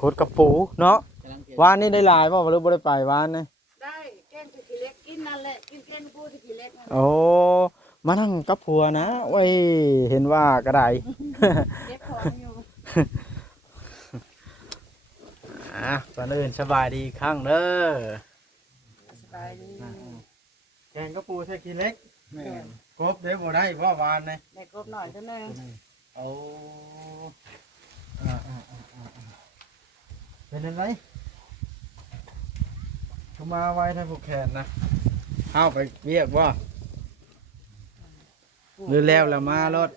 คุดกระปูเนาะวานนี่ได้หลายบ่หรือบ่ได้ไปวานนี่ได้แกงสิเล็กกินนั่นแหละกินแกงปูสิเล็กโอ้มานั่งกับผัวนะโอ้ยเห็นว่าก็ได้ เก็บของอยู่ก่อนอื่นสบายดีครั้งเด้อสบายดีแกงกระปูใส่กินเล็กแม่กบได้บ่ได้บ่วานนี่ได้กบหน่อยเท่านึงเอาเป็นยังไงเขามาไว้ท่านผู้แขนนะเข้าไปเรียกว่าหรือแล้วละมารถ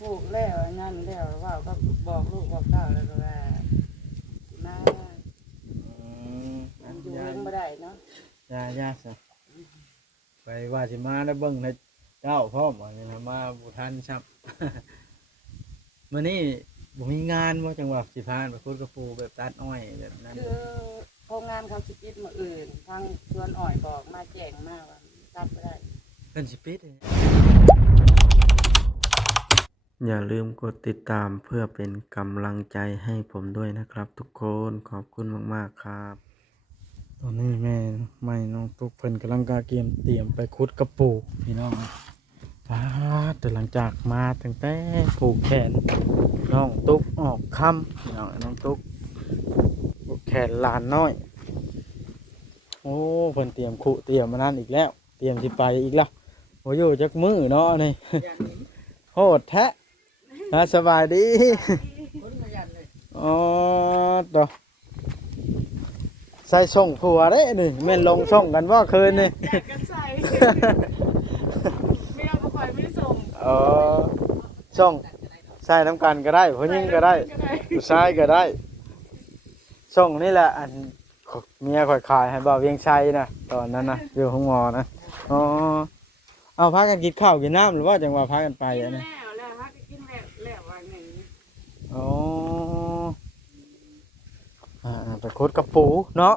ผูกแล้วนั่นแล้วว่าก็บอกลูกบอกเต้าแล้วก็ว่ามาอยู่ยังไม่ได้เนาะยาสิไปว่าสิมาได้เบิ่งในเจ้าพ่อมว่าเนี่ยมาบุทันชับมื้อนี้บ่มีงานบ่จังหวะสิพานไปคุดกระปูแบบตัดอ้อยแบบนั้นคือโรงงานเขาสิปิดมื้ออื่นทางสวนอ้อยบอกมาแจ้งมาว่าตัดบ่ได้เพิ่นสิปิดอย่าลืมกดติดตามเพื่อเป็นกำลังใจให้ผมด้วยนะครับทุกคนขอบคุณมากๆครับตอนนี้แม่ไม่น้องตุ๊กเพิ่นกำลังเตรียมไปคุดกระปูพี่น้องแต่หลังจากมาตั้งแต่ผูกแขนน้องตุ๊กออกค่ำพี่น้องตุ๊กผูกแขนลานน้อยโอ้เพิ่นเตรียมคุเตรียมมานั่นอีกแล้วเตรียมสิไปอีกแล้วโอ้ยอยู่จักมือเนาะนี่โหดแท้สบายดีอ๋อต่อใส่ส่งผัวได้นี่แม่นลงส่งกันว่าคืนนี่กันใส่ไม่เอาไปไม่ได้ส่งส่งใส่น้ำกันก็ได้ผู้หญิงก็ได้ผู้ชายก็ได้ส่งนี่แหละอันเมียข่อยขายให้บ่าวเวียงชัยนะตอนนั้นนะอยู่ห้องหมอนะอ๋อเอาพากันกินข้าวกินน้ำหรือว่าจังหวะพากันไปอันนี้แล้วพากันกินแล้ววันหนึ่งอ๋อไปคุดกระปูเนาะ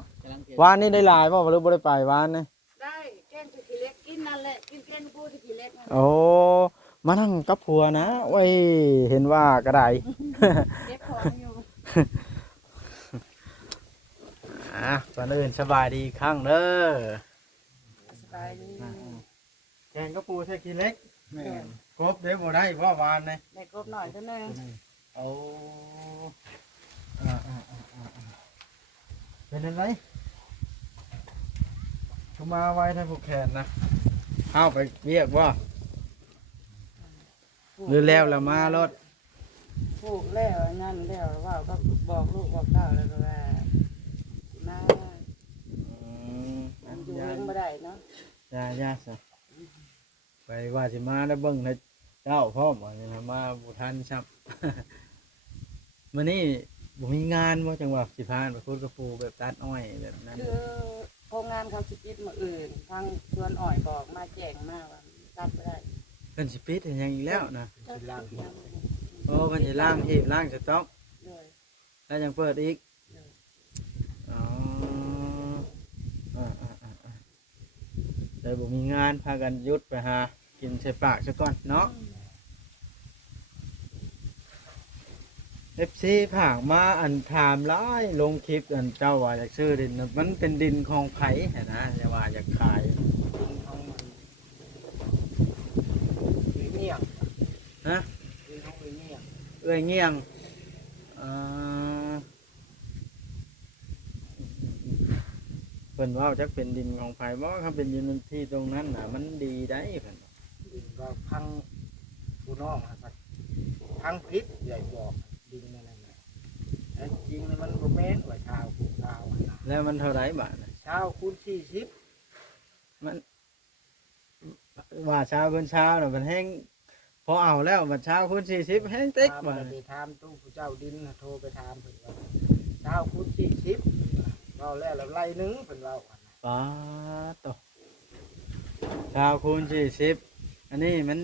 วานนี่ได้หลายบ่หรือบ่ได้ไปวานนี่ได้แกงสิเล็กกินนั่นแหละกินแกงปูสิเล็กโอ้มานั่งกับผัวนะโอ้ยเห็นว่าก็ได้เก็บของอยู่ก่อนอื่นสบายดีครั้งเด้อสบายดีแกงกระปูใส่กินเล็กแม่กบได้บ่ได้บ่วานนี่ได้กบหน่อยเท่านึงเอาเป็นยังไงเขามาไว้ท่านผู้แขนนะเข้าไปเรียกว่าหรือแล้วละมารถผูกแล้วนั่นแล้วว่าก็บอกลูกบอกเต้าแล้วก็ว่ามาอยู่ยังไม่ได้เนาะยาสิไปว่าสิมาได้เบิ่งในเจ้าพ่อมว่าเนี่ยมาบุทันชับมื้อนี้บ่มีงานบ่จังหวะสิพานไปคุดกระปูแบบตัดอ้อยแบบนั้นคือโรงงานเขาสิปิดมื้ออื่นทางสวนอ้อยบอกมาแจ้งมาว่าตัดบ่ได้เพิ่นสิปิดอย่างอีกแล้วนะโอ้เพิ่นสิล้างหีบล้างสต๊อกแล้วยังเปิดอีกอ๋อแต่บ่มีงานพากันหยุดไปหากินใส่ปากซะก่อนเนาะFC ผางมาอันถามหลายลงคลิปอันเจ้าว่าอยากซื้อดินมันเป็นดินของไผนะอย่าว่าอยากขายดินของมันเงี่ยงฮะดินของเงี่ยงเอ้ยเงี่ยงเพิ่นว่าจักเป็นดินของไผบ่ครับเป็นดินที่ตรงนั้นน่ะมันดีได้เพิ่นดินก็พังผู้น้องครับพังพิษใหญ่บอกดินนั่นน่ะแต่จริงมันบ่แม่นว่าชาวคูณชาวแล้วมันเท่าไหร่บาทชาวคูณ40มันว่าชาวเพิ่นชาวน่ะมันแห้งพอเอาแล้วมันชาวคูณ40แห้งเต็กบ่ไปถามตู้ผู้เจ้าดินโทรไปถามเพิ่นว่าชาวคูณ40เว้าแล้วไล่นึงเพิ่นเว้าป๊าตชาวคูณ40อันนี้มัน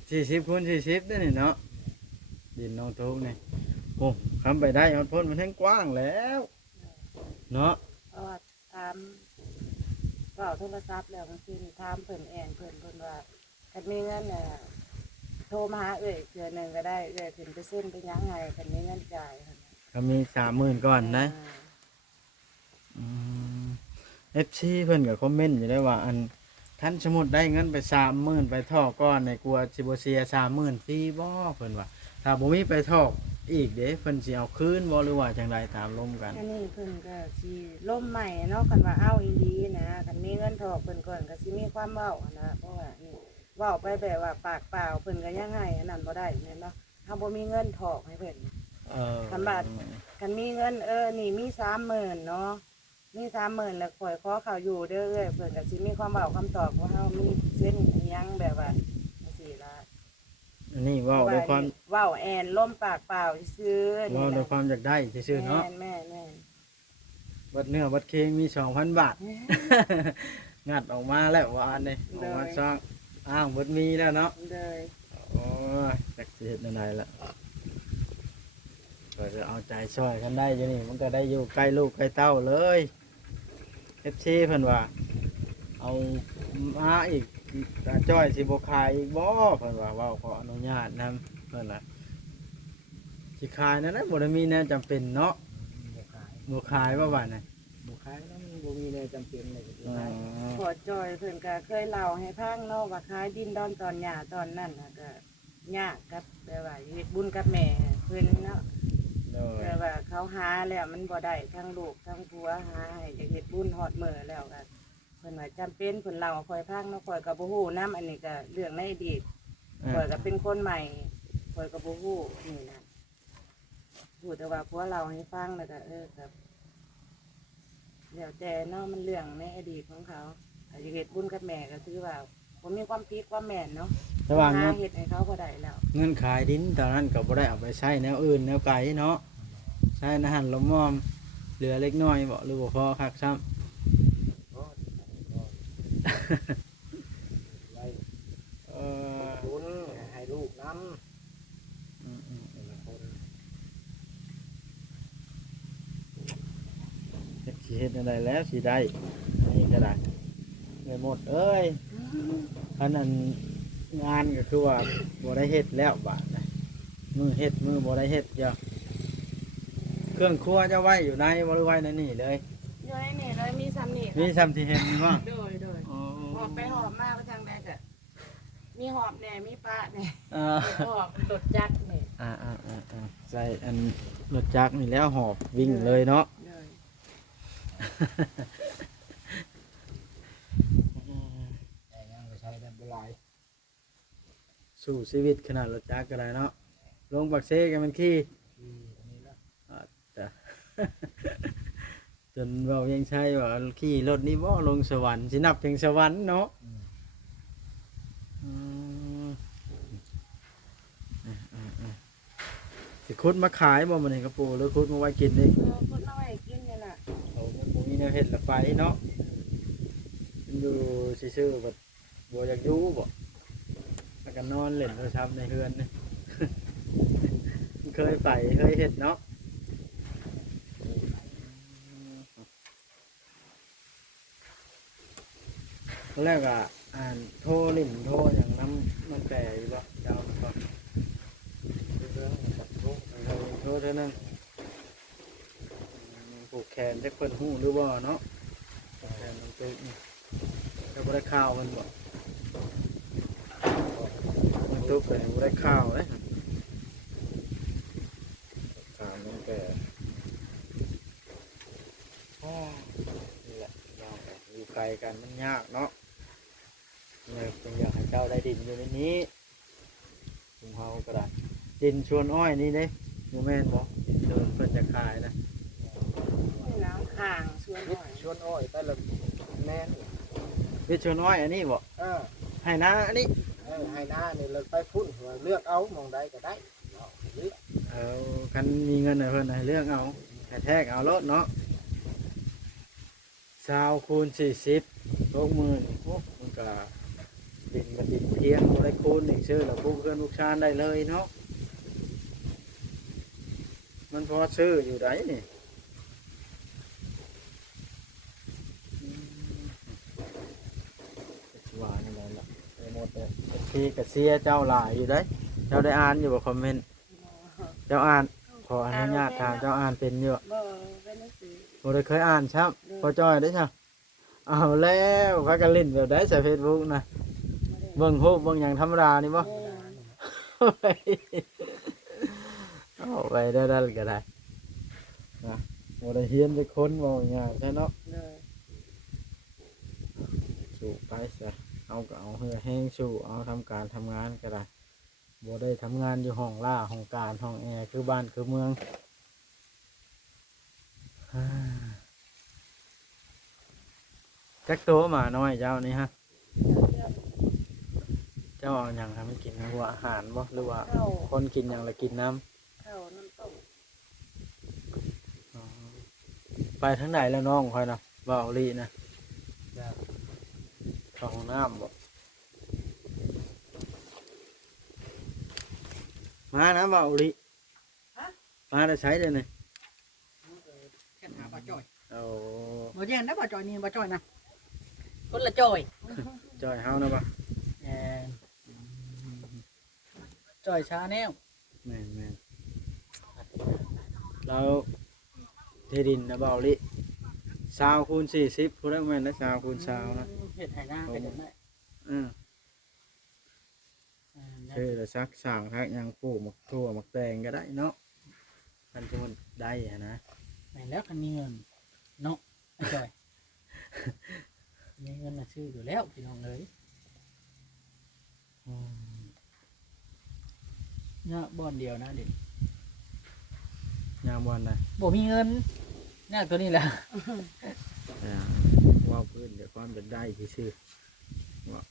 40คูณ40ได้นี่เนาะดินน้องทุกนี่โอ้คำไปได้มันพ้นมันแห้งกว้างแล้วเนาะถามเว้าโทรศัพท์แล้วบางทีถามเพิ่นเองเพิ่นว่าคันมีเงินน่ะโทรมาหาเทื่อนึงก็ได้ขึ้นไปเซ็นไปยังไงคันมีเงินจ่าย ก็มี30,000ก่อนนะFC เพิ่นก็คอมเมนต์อยู่ได้ว่าอันคันสมมุติได้เงินไป30,000ไปทอกก่อนในกลัวสิบ่เสีย30,000ฟรีบ่เพิ่นว่าถ้าบ่มีไปทอกอีกเด้เพิ่นสิเอาคืนบ่หรือว่าจังไดตามลมกัน อันนี้เพิ่นก็สิล่มใหม่เนาะคันว่าเอาอีหลีนะคันมีเงินทอกเพิ่นก่อนก็สิมีความเว้านะเพราะว่านี่เว้าไปแบบว่าปากเปล่าเพิ่นก็ยังให้อันนั้นบ่ได้แม่นเนาะเฮาบ่มีเงินทอกให้เพิ่น คันบาท คันมีเงินนี่มี30,000เนาะมี30,000แล้วข่อยขอเขาอยู่เด้อเอ้ยเพิ่นก็สิมีความเว้าคำตอบว่าเฮามีเส้นอิหยังแบบว่าจังซี่ล่ะ อันนี้เว้าด้วยความ เว้าแอนล่มปากเปล่าซื่อๆ เว้าด้วยความอยากได้ซื่อๆเนาะ แม่น บัดเนื้อบัดเคงมี 2,000 บาท งัดออกมาแล้วว่าอันนี้ออกมาสร้างอ้างเบิดมีแล้วเนาะ เลย โอ้ยจักสิเฮ็ดจังไดล่ะก็จะเอาใจช่วยกันได้อยู่นี่มันก็ได้อยู่ใกล้ลูกใกล้เต้าเลย FC เพิ่นว่าเอามาอีกตาจ้อยสิบ่ขายอีกบ่เพิ่นว่าเว้าขออนุญาตนำเพิ่นล่ะสิขายนั่นน่ะบ่ได้มีแนวจำเป็นเนาะ บ่ขาย บ่ขายว่าบัดน่ะ บ่ขายแล้วมันบ่มีแนวจำเป็นเลยก็สิ อ๋อ ขาย ขอจอยเพิ่นก็เคยเล่าให้ฟังเนาะว่าขายดินดอนตอนหญ้าตอนนั้นน่ะก็ยากกับแบบว่าเฮ็ดบุญกับแม่เพิ่นเนาะ โดย แบบว่าเขาหาแล้วมันบ่ได้ทั้งลูกทั้งผัวหาให้อยากเฮ็ดบุญฮอดมื้อแล้วก็เพิ่นว่าจำเป็นเพิ่นเล่าให้ข้อยฟังเนาะข้อยก็บ่ฮู้นํอันนี้ก็เรื่องในอดีตข้อยก็เป็นคนใหม่ข้อยก็บ่ฮู้นี่นะฮู้แต่ว่าผัวเล่าให้ฟังแล้วก็ก็แล้วแต่เนาะมันเรื่องในอดีตของเขาถ้าอยากเฮ็ดบุญกับแม่ก็ถือว่าบ่มีความผิดความแม่นเนาะ แต่ว่า หา เงิน เฮ็ดให้เขาบ่ได้แล้ว เงินขายดินตอนนั้นก็บ่ได้เอาไปใช้แนวอื่นแนวไกลเนาะใช้อาหารละม่อมเหลือเล็กน้อยบ่หรือบ่พอคักซ้ำ ก็ไว้ เออ บุญให้ลูกนำ อืม แต่ละคน เฮ็ดสิเฮ็ดจังไดแล้วสิได้อันนี้ก็ได้เลยหมดเอ้ยอันนั้นงานก็คือว่าบ่ได้เฮ็ดแล้วบาดนะมือเฮ็ดมือบ่ได้เฮ็ดเจ้าเครื่องครัวจะไว้อยู่ในบ่หรือไว้ในนี่เลย อยู่ในนี่เลยมีซ้ำนี่ มีซ้ำที่เห็นนี่บ่ โดย อ๋อ หอบไปหอบมาไปทางใดก็มีหอบแหน่มีปะแหน่ อ่า หอบตดจักนี่ ใส่อันรถจักรนี่แล้วหอบวิ่งเลยเนาะ เลย แต่ยังก็ใช้ได้บ่หลาย สู่ชีวิตขนาดรถจักรก็ได้เนาะลงปักเซกันมันขี้ อันนี้ละ แต่ จนเรายังใช่ว่าขี่รถนี่บ่ลงสวรรค์สินับถึงสวรรค์เนาะ อืม อืมสิคุดมาขายบ่มันนี่กระปูหรือคุดมาไว้กินนี่ คนเอาไว้กินนี่ล่ะ โอ้มันบ่มีแนวเฮ็ดละไปเนาะมันอยู่ซื่อๆแบบบ่อยากอยู่บ่แล้วก็นอนเล่นโทรศัพท์ในเฮือนนี่ เคยไปเคยเฮ็ดเนาะตอนแรกอ่ะอ่านโทรลิ่นโทรอย่างน้ำแต่อยู่บ่จะเอามาก่อน เรื่องกับทุกข์ โทรเท่านั้นผูกแขนจะเพิ่นหูหรือบ่เนาะผูกแขนน้ำตุ๊กนี่จะบ่ได้ข้าวมันบ่มันตุ๊กเลยบ่ได้ข้าวเลยถามมันแต่นี่แหละยากอยู่ไกลกันมันยากเนาะเนี่ยเป็นอยากให้เจ้าได้ดินอยู่ในนี้คุมเฮาก็ได้ดินชวนอ้อยนี่เด้โมแม่นบ่ดินชวนเพิ่นจะขายนะ นี่น้ำข้างชวนห วิท น่อย ย์ชวนอ้อยไปละแม่น ดินชวนอ้อยอันนี้บ่ เออ ให้นะอันนี้ ให้หน้านี่เราไปพุ่นหัวเลือกเอามองใดก็ได้เอาเลือก เอาคันมีเงินให้เพิ่นให้เลือกเอาให้แทกเอารถเนาะ20คูณ40 60,000โอ้มันก็ดินกับดินเพียงบ่ได้คูณอีกซื้อแล้วปลูกเรือนปลูกชานได้เลยเนาะมันพอซื้ออยู่ไดนี่ว่านี่แหละล่ะไปหมดเลยพี่ก็เสียเจ้าหลายอยู่ได้เจ้าได้อ่านอยู่บ่คอมเมนต์เจ้าอ่านค ออนุญาตถามเจ้าอ่านเป็นอยู่ บ่เป็นหนังสือ บ่ได้เคยอ่านครับพอจ้อยได้ใช่เอาแล้วพากันเล่นแบบได้ใส่ Facebook นะเบิ่งรูปเบิ่งหยังธรรมดานี่บ่ เอาไปได้ก็ได้นะบ่ได้เฮียนจักคนบ่ง่ายแท้เนาะ เลย สู้ไปซะเอาก็เอาเฮือแห้งสู้เอาทำการทำงานก็ได้บ่ได้ทำงานอยู่ห้องล่าห้องการห้องแอร์คือบ้านคือเมืองฮ่าจักโตหมาน้อยเจ้านี่ฮะเจ้าเอาหยังให้มันกินนะว่าอาหารบ่หรือว่าคนกินหยังแล้วกินน้ำ ข้าวน้ำต้ม อ๋อไปทางไหนแล้วน้องคอยนะบ่าวลีนะเข้าห้องน้ำบ่มานะบ่าวลีมาได้ใช้เลยนี่ แค่หาปลาจ่อย เอา บ่แย่งนะปลาจ่อยนี่ปลาจ่อยนะคนละจ่อย จอยเฮานะบ่ เออจ่อยชาแนล แม่นเราเทดินนะบ่าวลี20 คูณ 40พูดได้แม่นนะ20 คูณ 20นะ เฮ็ดให้หน้าเป็นจังได๋ อือคือจะซักสางทักหยังปลูกหมักทั่วหมักแตงก็ได้เนาะมันจะมันได้อะนะ แม่นแล้วคันมีเงินเนาะไอ้จ่อยมีเงินน่ะซื้ออยู่แล้วพี่น้องเอ้ยเนี่ยบ่อนเดียวนะเด็ก ยามวันนะ บ่มีเงินเนี่ยตัวนี้แหละ ว่าพื้นเดี๋ยวก้อนเป็นได้ซื่อๆว่า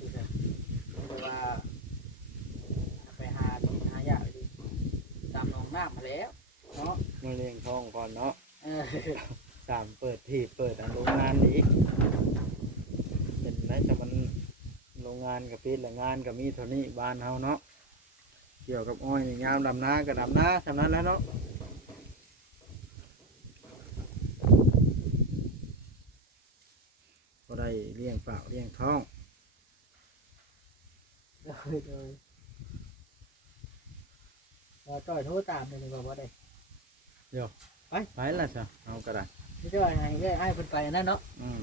ดีเถอะเพราะว่าไปหากินหายากดีตามหนองน้ำมาแล้วเนาะ มาเลี้ยงท้องก่อนเนาะ เออ สามเปิดที่เปิดอันโรงงานอีกเป็นไรแต่มันโรงงานกับปิดและงานกับมีเท่านี้บ้านเฮาเนาะเกี่ยวกับอ้อยนี่ยามดำนากับดำนาทำนั้นแล้วเนาะก็ได้เลี้ยงปากเลี้ยงท้อง เลยเราจ่อยโทรตามเลยบอกว่าได้ ไปละจ้ะเอากระดาษ ไม่ใช่ว่าไงให้คนไปนั่นเนาะ อืม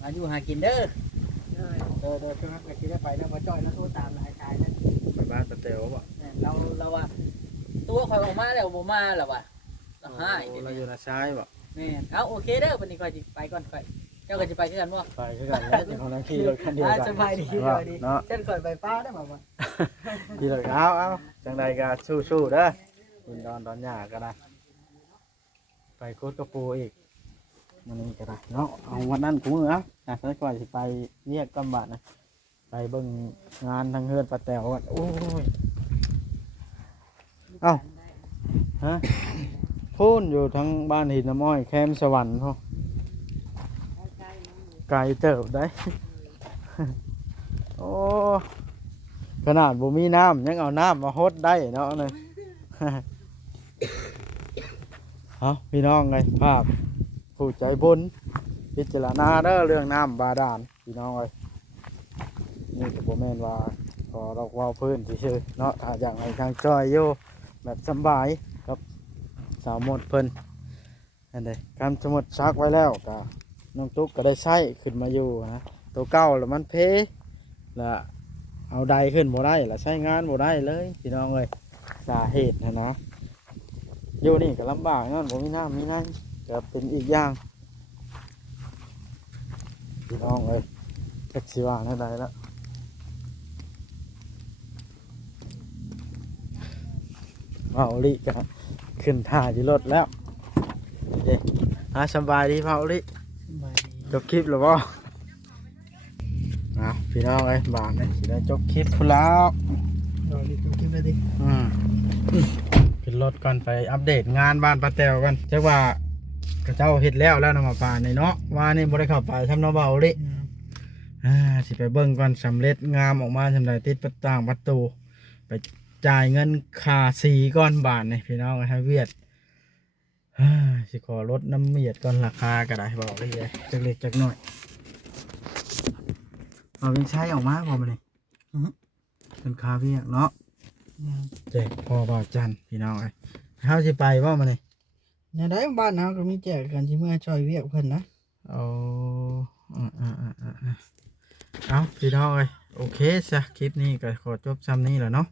มาอยู่หากินเด้อ เลย เด้อช่วงนั้นก็คิดได้ไปแล้วมาจ่อยแล้วโทรตามนายชายนั่น ไปบ้านตะเตียวบ่ เราว่าตัวคอยออกมาแล้วบ่มาแล้วว่ะเราให้ โอ้ เดี๋ยว เรา นี้ อยู่นาซ้ายบ่ แม่เอาโอเคเด้อวันนี้ก่อนไปก่อนค่อยเจ้าก็จะไปที่กันบ่ ไปคือกันแล้วอย่างของนังขี่รถคันเดียวกัน สบายดี เนาะ เจ้าก่อนไปป้าได้บ่บ่ ขี่รถเอาจังใดก็สู้ๆเด้อกินตอนหญ้าก็ได้ไปโคตรกระปูอีกมันนี่ก็ได้เนาะเอาวันนั้นกูมืออ่ะสักก่อนสิไปเรียกกำบัดนะไปเบิ่งงานทางเฮือนปะแตวก่อนโอ้ยเอ้าฮะพูนอยู่ทางบ้านหินน้ำอ้อยแคมป์สวรรค์พ่อ ใกล้ๆน้องอยู่ ไกลเติบได้ โอ้ขนาดบ่มีน้ำยังเอาน้ำมาฮดได้เนาะเลย เอาพี่น้องเลยภาพผู้ใจบุญพิจารณาเด้อเรื่องน้ำบาดาลพี่น้องเลยนี่ก็บ่แม่นว่าขอเราเว้าพื้นซื่อๆเนาะถ้าอย่างไรทางจอยอยู่แบบสำบายครับสาวหมดเพิ่นอันใดการสมุดซักไว้แล้วก็น้องตุ๊กก็ได้ใช้ขึ้นมาอยู่นะตัวเก่าแล้วมันเพแล้วเอาใดขึ้นบ่ได้แล้วใช้งานบ่ได้เลยพี่น้องเลยสาเหตุนะอยู่นี่ก็ลำบากเนาะผมมีน้ำมีน้ำก็เป็นอีกอย่างพี่น้องเลยจักสิว่าแนวใดแล้วเอาลิก็ขึ้นท่าที่รถแล้วเอ๊ะสบายดีเผาลิ สบายดี จบคลิปหรือเปล่าพี่น้องเอ้ยบาทเนี่ยสิได้จบคลิปพุ่นแล้ว รอรีบกินได้ดิ ขึ้นรถก่อนไปอัปเดตงานบ้านป้าแตวกันจักว่ากระเจ้าเฮ็ดแล้วนำมาป่าในเนาะว่านี่บ่ได้เข้าไปทำเนาเบาลิสิไปเบิ่งก่อนสำเร็จงามออกมาสำหรับติดประต่างประตูไปจ่ายเงินค่าสีก่อนบาทนี่พี่น้องให้เวียดสิขอลดน้ำเมียดก่อนราคาก็ได้บอกเลยจักเล็กจักน้อยเอาเป็นใช้ออกมาพอมาเลย เป็นคาเวียกเนาะแจกพ่อบ่าวจันทร์พี่น้องเอ้ยเฮาสิไปบ่มื้อนี้ เนี่ยได้บ้านเฮาก็มีแจกกันที่เมื่อช่วยเวียกเพิ่นนะ เอาเอาพี่น้องเอ้ยโอเคซะคลิปนี้ก็ขอจบซ้ำนี้แหละเนาะ